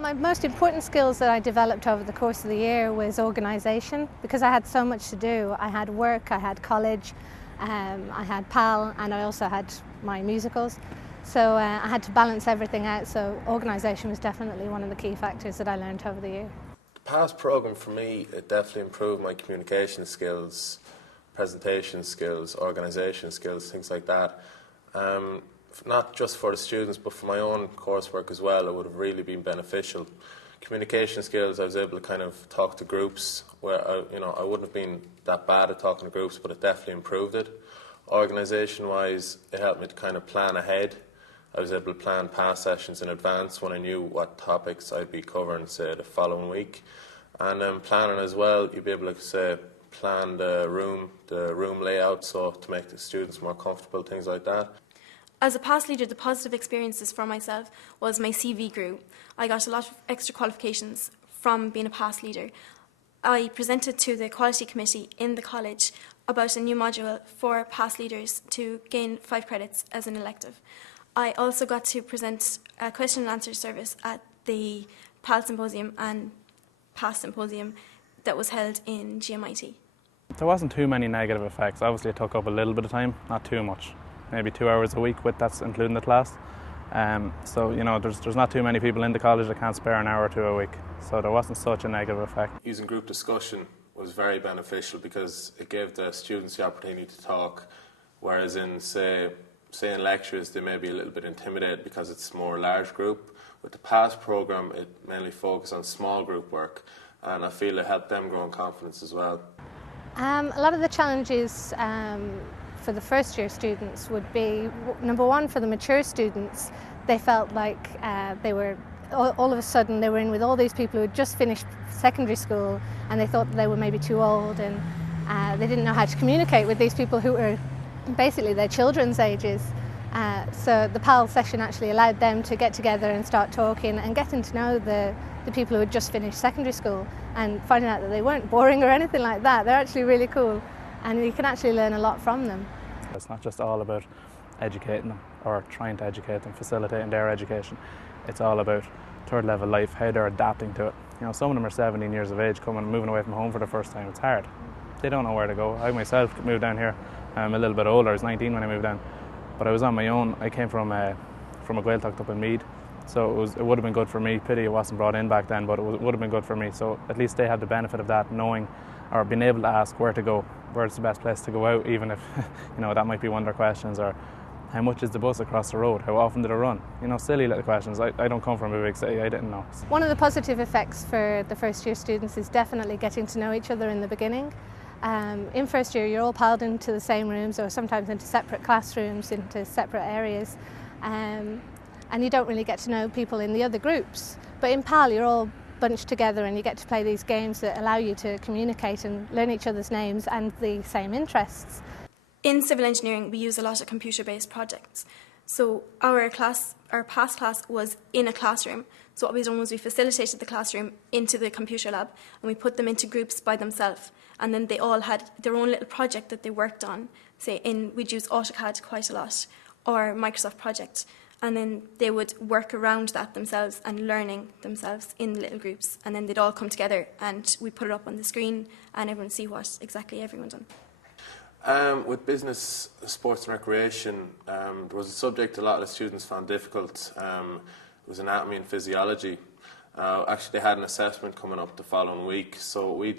My most important skills that I developed over the course of the year was organisation, because I had so much to do. I had work, I had college, I had PAL, and I also had my musicals. So I had to balance everything out, so organisation was definitely one of the key factors that I learned over the year. The PASS programme for me, it definitely improved my communication skills, presentation skills, organisation skills, things like that. Not just for the students, but for my own coursework as well, it would have really been beneficial. Communication skills, I was able to kind of talk to groups where I wouldn't have been that bad at talking to groups, but it definitely improved it. Organisation-wise, it helped me to kind of plan ahead. I was able to plan past sessions in advance when I knew what topics I'd be covering, say, the following week. And planning as well, you'd be able to, say, plan the room layout, so to make the students more comfortable, things like that. As a PASS leader, the positive experiences for myself was my CV grew. I got a lot of extra qualifications from being a PASS leader. I presented to the quality committee in the college about a new module for PASS leaders to gain 5 credits as an elective. I also got to present a question and answer service at the PAL Symposium and PASS Symposium that was held in GMIT. There wasn't too many negative effects. Obviously it took up a little bit of time, not too much. Maybe 2 hours a week, that's including the class. So, there's not too many people in the college that can't spare an hour or 2 a week. So there wasn't such a negative effect. Using group discussion was very beneficial because it gave the students the opportunity to talk, whereas in, say in lectures, they may be a little bit intimidated because it's more large group. With the PASS programme, it mainly focused on small group work, and I feel it helped them grow in confidence as well. A lot of the challenges for the first year students would be, number one, for the mature students, they felt like they were, all of a sudden, they were in with all these people who had just finished secondary school, and they thought that they were maybe too old, and they didn't know how to communicate with these people who were basically their children's ages. So the PAL session actually allowed them to get together and start talking and getting to know the people who had just finished secondary school, and finding out that they weren't boring or anything like that. They're actually really cool, and you can actually learn a lot from them. It's not just all about educating them or trying to educate them, facilitating their education. It's all about third level life, how they're adapting to it. Some of them are 17 years of age, moving away from home for the first time. It's hard. They don't know where to go. I myself moved down here. I'm a little bit older. I was 19 when I moved down, but I was on my own. I came from a Gaeltacht up in Meath, so it would have been good for me. Pity it wasn't brought in back then, but it would have been good for me. So at least they had the benefit of that, knowing or being able to ask where to go, where's the best place to go out, even if that might be one of their questions, or how much is the bus across the road, how often did it run? Silly little questions. I don't come from a big city, I didn't know. One of the positive effects for the first year students is definitely getting to know each other in the beginning. In first year, you're all piled into the same rooms, or sometimes into separate classrooms, into separate areas, and you don't really get to know people in the other groups. But in PAL, you're all bunched together, and you get to play these games that allow you to communicate and learn each other's names and the same interests. In civil engineering, we use a lot of computer-based projects. So our PASS class was in a classroom. So what we done was we facilitated the classroom into the computer lab, and we put them into groups by themselves. And then they all had their own little project that they worked on. We'd use AutoCAD quite a lot, or Microsoft Project. And then they would work around that themselves and learning themselves in little groups. And then they'd all come together, and we put it up on the screen, and everyone see what exactly everyone done. With business, sports and recreation, there was a subject a lot of the students found difficult. It was anatomy and physiology. Actually, they had an assessment coming up the following week, so we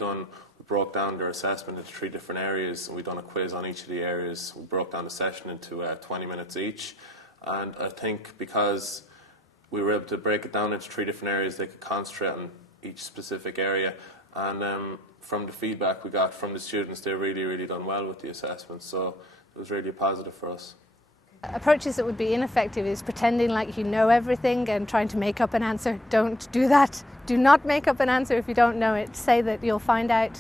broke down their assessment into 3 different areas, and we done a quiz on each of the areas. We broke down the session into 20 minutes each, and I think because we were able to break it down into 3 different areas, they could concentrate on each specific area, and from the feedback we got from the students, they really done well with the assessment, so it was really positive for us. Approaches that would be ineffective is pretending like you know everything and trying to make up an answer. Don't do that. Do not make up an answer if you don't know it. Say that you'll find out.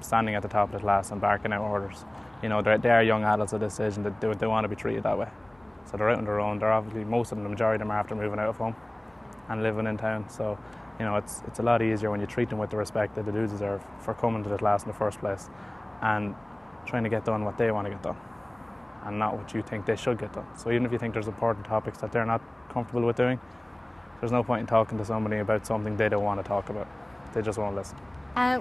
Standing at the top of the class and barking out orders. They are young adults at this age, and they want to be treated that way. So they're out on their own. They're obviously, most of them, the majority of them are after moving out of home and living in town. So it's a lot easier when you treat them with the respect that they do deserve for coming to the class in the first place and trying to get done what they want to get done, and not what you think they should get done. So even if you think there's important topics that they're not comfortable with doing, There's no point in talking to somebody about something they don't want to talk about. They just won't listen.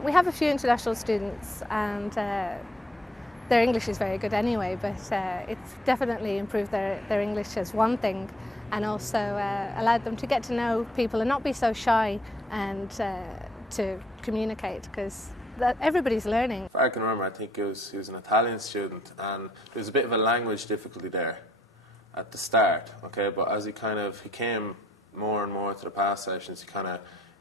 We have a few international students, and their English is very good anyway, but it's definitely improved their English as one thing, and also allowed them to get to know people and not be so shy, and to communicate, because everybody's learning. If I can remember, I think he was an Italian student, and there was a bit of a language difficulty there at the start, okay, but as he came more and more to the PASS sessions, he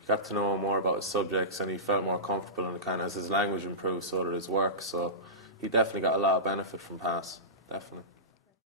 got to know more about his subjects, and he felt more comfortable, and as his language improved, so did his work, so he definitely got a lot of benefit from PASS, definitely.